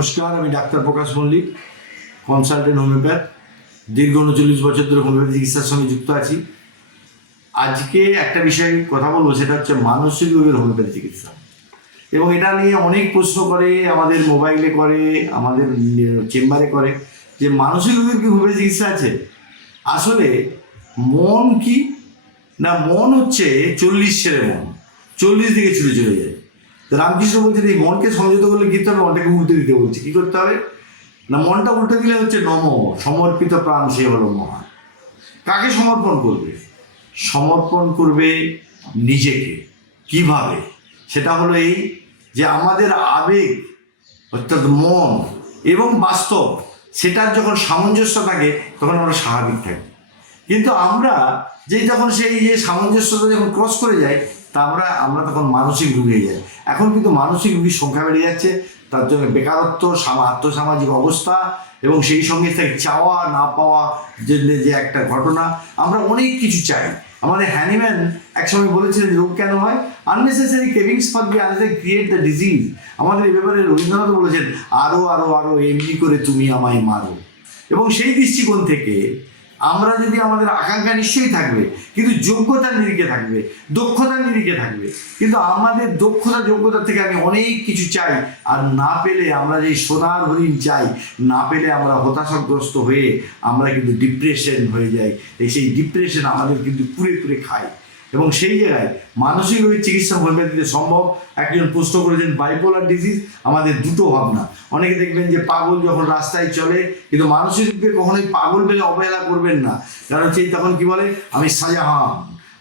নমস্কার, আমি ডাক্তার প্রকাশ মল্লিক কনসালটেন্ট হোমিওপ্যাথ দীর্ঘ উনচল্লিশ বছর ধরে হোমিওপ্যাথি চিকিৎসার সঙ্গে যুক্ত আছি। আজকে একটা বিষয়ে কথা বলব, সেটা হচ্ছে মানসিক রোগের হোমিওপ্যাথি চিকিৎসা। এবং এটা নিয়ে অনেক প্রশ্ন করে, আমাদের মোবাইলে করে, আমাদের চেম্বারে করে, যে মানসিক রোগের কি হোমিওপ্যাথি চিকিৎসা আছে? আসলে মন কি? না, মন হচ্ছে চল্লিশ ছেড়ে মন। চল্লিশ দিকে ছুটে চলে যায়। রামকৃষ্ণ বলছেন এই মনকে সংযত করলে কি হবে? মনটাকে উল্টে দিতে বলছে। কি করতে হবে? না, মনটা উল্টে দিলে হচ্ছে নম, সমর্পিত প্রাণ সে হলো মহান। কাকে সমর্পণ করবে? সমর্পণ করবে নিজেকে। কীভাবে? সেটা হলো এই যে আমাদের আবেগ, অর্থাৎ মন এবং বাস্তব, সেটার যখন সামঞ্জস্য থাকে, তখন আমরা স্বাভাবিক থাকি। কিন্তু আমরা যেই যখন সেই যে সামঞ্জস্যতা যখন ক্রস করে যায় তা আমরা আমরা তখন মানসিক রোগী হয়ে যাই। এখন কিন্তু মানসিক রোগীর সংখ্যা বেড়ে যাচ্ছে, তার জন্য বেকারত্ব, সামা- আর্থসামাজিক অবস্থা এবং সেই সঙ্গে থেকে চাওয়া, না পাওয়া যে যে একটা ঘটনা, আমরা অনেক কিছু চাই। আমাদের হ্যানিম্যান একসময় বলেছিলেন রোগ কেন হয়? Unnecessary cravings for the unnecessary create the disease আমাদের এই ব্যাপারে রবীন্দ্রনাথ বলেছেন আরও আরও আরও এমনি করে তুমি আমায় মারো। এবং সেই দৃষ্টিকোণ থেকে আমরা যদি আমাদের আকাঙ্ক্ষা নিশ্চয়ই থাকবে, কিন্তু যোগ্যতার নিরিখে থাকবে দক্ষতার নিরিখে থাকবে। কিন্তু আমাদের দক্ষতা, যোগ্যতা থেকে আমি অনেক কিছু চাই, আর না পেলে আমরা যে সোনার হরিণ চাই, না পেলে আমরা হতাশাগ্রস্ত হয়ে আমরা কিন্তু ডিপ্রেশন হয়ে যাই। এই সেই ডিপ্রেশন আমাদের কিন্তু পুরে পুরে খায়। এবং সেই জায়গায় মানসিক রোগের চিকিৎসা হোমিওপ্যাথিতে সম্ভব। একজন প্রশ্ন করেছেন বাইপোলার ডিজিজ আমাদের দুটো ভাবনা। অনেকে দেখবেন যে পাগল যখন রাস্তায় চলে, কিন্তু মানসিক রোগকে কখনোই পাগল বলে অবহেলা করবেন না। কারণ হচ্ছে তখন কি বলে? আমি শাহজাহান,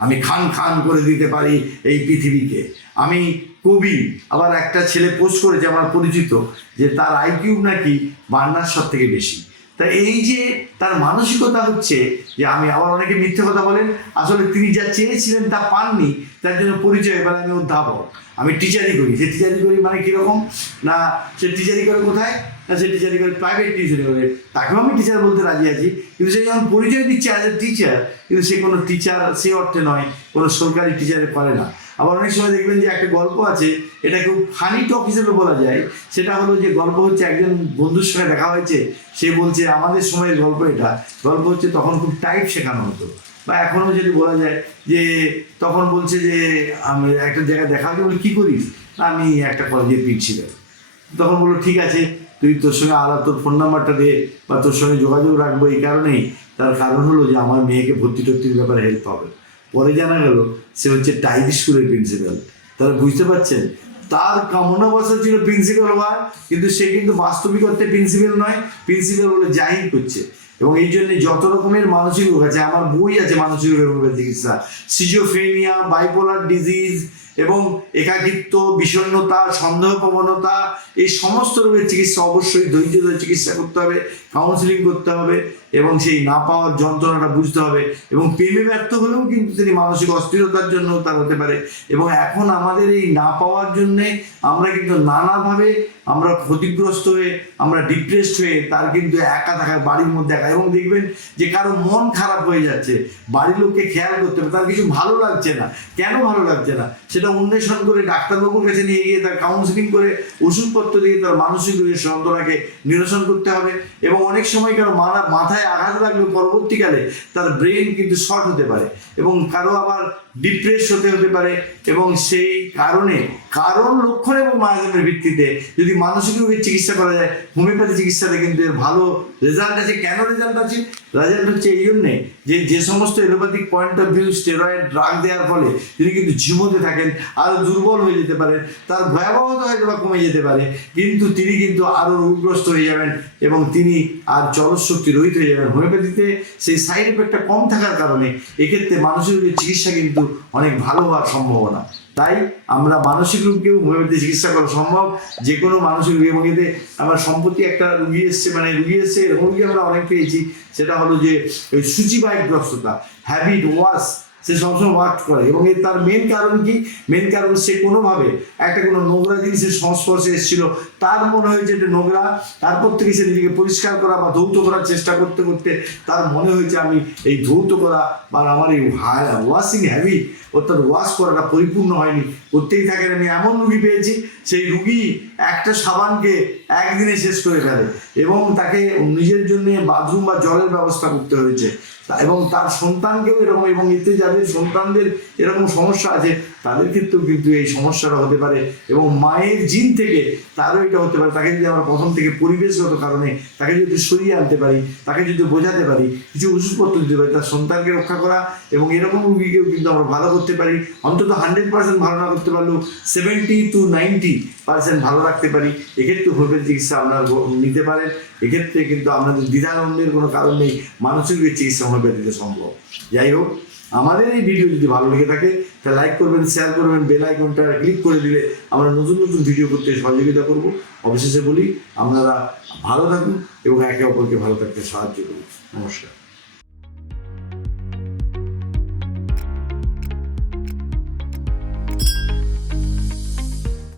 আমি খান খান করে দিতে পারি এই পৃথিবীকে। আমি কবি, আবার একটা ছেলে পোস্ট করেছে আমার পরিচিত, যে তার আইকিউ নাকি বান্নার সব থেকে বেশি। তা এই যে তার মানসিকতা হচ্ছে যে আমি আবার অনেকে মিথ্যে কথা বলেন আসলে তিনি যা চেয়েছিলেন তা পাননি, তার জন্য পরিচয়, এবার আমি অধ্যাপক আমি টিচারই করি। সে টিচারি করি মানে কীরকম? না, সে টিচারি করে কোথায়? না, সে টিচারি করে প্রাইভেট টিউশনি করে। তাকেও আমি টিচার বলতে রাজি আছি। কিন্তু সে যখন পরিচয় দিচ্ছে অ্যাজ এ টিচার কিন্তু সে কোনো টিচার সে অর্থে নয়, কোনো সরকারি টিচারে করে না। আবার অনেক সময় দেখবেন যে একটা গল্প আছে এটা খুব ফানি টক হিসেবে বলা যায় সেটা হলো যে গল্প হচ্ছে একজন বন্ধুর সঙ্গে দেখা হয়েছে সে বলছে আমাদের সময়ের গল্প এটা। গল্প হচ্ছে তখন খুব টাইপ শেখানো হতো। বা এখনও যদি বলা যায় যে তখন বলছে যে আমি একটা জায়গায় দেখা হয়েছে। বলে কী করিস? "না, আমি একটা কলেজের প্রিন্সিপাল তখন বলল ঠিক আছে তুই তোর সঙ্গে আলাদা তোর ফোন নাম্বারটা দে বা তোর সঙ্গে যোগাযোগ রাখব। এই কারণেই তার কারণ হলো যে আমার মেয়েকে ভর্তি টর্তির ব্যাপারে হেল্প হবে পরে জানা গেল সে হচ্ছে টাইপ স্কুলের প্রিন্সিপাল তাহলে বুঝতে পারছেন? তার কামনা বসা ছিল প্রিন্সিপাল হওয়ার, কিন্তু সে কিন্তু বাস্তবিক অর্থে প্রিন্সিপাল নয় প্রিন্সিপাল বলে জাহির করছে। এবং এই জন্য যত রকমের মানসিক রোগ আছে, আমার বই আছে মানসিক রোগের চিকিৎসা সিজোফ্রেনিয়া বাইপোলার ডিজিজ এবং একাকিত্ব, বিষণ্ণতা, সন্দেহ প্রবণতা, এই সমস্ত রোগের চিকিৎসা অবশ্যই ধৈর্য ধরে চিকিৎসা করতে হবে কাউন্সিলিং করতে হবে। এবং সেই না পাওয়ার যন্ত্রণাটা বুঝতে হবে এবং প্রেমে ব্যর্থ হলেও কিন্তু তিনি মানসিক অস্থিরতার জন্য তার হতে পারে। এবং এখন আমাদের এই না পাওয়ার জন্যে আমরা কিন্তু নানাভাবে আমরা ক্ষতিগ্রস্ত হয়ে, আমরা ডিপ্রেসড হয়ে তার কিন্তু একা থাকা, বাড়ির মধ্যে একা। এবং দেখবেন যে কারও মন খারাপ হয়ে যাচ্ছে, বাড়ির লোককে খেয়াল করতে হবে, তার কিছু ভালো লাগছে না। কেন ভালো লাগছে না? সেটা অন্বেষণ করে ডাক্তারবাবুর কাছে নিয়ে গিয়ে তার কাউন্সিলিং করে ওষুধপত্র দিয়ে তার মানসিক যন্ত্রণাকে নিরসন করতে হবে। এবং অনেক সময় কারও মাথা মাথায় আঘাত লাগলে পরবর্তীকালে তার ব্রেন কিন্তু শর্ট হতে পারে এবং কারও আবার ডিপ্রেস হতে হতে পারে এবং সেই কারণে, কারণ লক্ষণ এবং মায়াজামের ভিত্তিতে যদি মানসিক রোগের চিকিৎসা করা যায়, হোমিওপ্যাথি চিকিৎসাতে কিন্তু এর ভালো রেজাল্ট আছে। কেন রেজাল্ট আছে? রেজাল্ট হচ্ছে এই জন্যে যে যে সমস্ত allopathic point of view steroid drug দেওয়ার ফলে তিনি কিন্তু ঝিমোতে থাকেন আরও দুর্বল হয়ে যেতে পারেন, তার ভয়াবহতা হয়তো বা কমে যেতে পারে, কিন্তু তিনি কিন্তু আরও রোগগ্রস্ত হয়ে যাবেন এবং তিনি আর জলশক্তি রহিত হয়ে যাবেন। হোমিওপ্যাথিতে সেই সাইড এফেক্টটা কম থাকার কারণে এক্ষেত্রে মানসিক রোগের চিকিৎসা কিন্তু অনেক ভালো হওয়ার সম্ভাবনা। তাই আমরা মানসিক রোগকেও হোমিওপ্যাথি চিকিৎসা করা সম্ভব। যে কোনো মানসিক রোগী এবং এতে আমার সম্প্রতি একটা রুগী এসছে মানে রুগী এসছে, এরকম রুগী আমরা অনেক পেয়েছি। সেটা হলো যে ওই সূচিবাহিকগ্রস্ততা হ্যাবিট ওয়াশ সে সবসময় ওয়ার্ক করে। এবং এর তার মেন কারণ কি? মেন কারণ সে কোনোভাবে একটা কোনো নোংরা জিনিসের সংস্পর্শে এসেছিল। তার মনে হয়েছে যে নোংরা। তারপর থেকে সে নিজেকে পরিষ্কার করা বা ধৌত করার চেষ্টা করতে করতে তার মনে হয়েছে আমি এই ধৌত করা বা আমার এই ওয়াশিং হ্যাবিট অর্থাৎ ওয়াশ করাটা পরিপূর্ণ হয়নি। করতেই থাকেন আমি এমন রুগী পেয়েছি, সেই রুগী একটা সাবানকে একদিনে শেষ করে ফেলে এবং তাকে নিজের জন্য বাথরুম বা জলের ব্যবস্থা করতে হয়েছে। এবং তার সন্তানকেও এরকম এবং এতে যাদের সন্তানদের এরকম সমস্যা আছে তাদের ক্ষেত্রেও কিন্তু এই সমস্যাটা হতে পারে এবং মায়ের জিন থেকে তারও এটা হতে পারে। তাকে যদি আমরা প্রথম থেকে পরিবেশগত কারণে তাকে যদি সরিয়ে আনতে পারি, তাকে যদি বোঝাতে পারি, কিছু ওষুধপত্র দিতে পারি, তার সন্তানকে রক্ষা করা এবং এরকম রুগীকেও কিন্তু আমরা ভালো করতে পারি। অন্তত হান্ড্রেড পার্সেন্ট ভালো না করতে পারলেও সেভেন্টি টু নাইনটি পার্সেন্ট ভালো রাখতে পারি। এক্ষেত্রে হোমিওপ্যাথি চিকিৎসা আপনারা নিতে পারেন। এক্ষেত্রে কিন্তু আপনাদের দ্বিধানন্দের কোনো কারণ নেই, মানসিক চিকিৎসা হোমিওপ্যাথিতে সম্ভব। যাই হোক আমাদের এই ভিডিও যদি ভালো লেগে থাকে তা লাইক করবেন শেয়ার করবেন বেল আইকনটা ক্লিক করে দিলে আমরা নতুন নতুন ভিডিও করতে সহযোগিতা করব। অবশেষে বলি, আপনারা ভালো থাকুন এবং একে অপরকে ভালো থাকতে সাহায্য করুন। নমস্কার।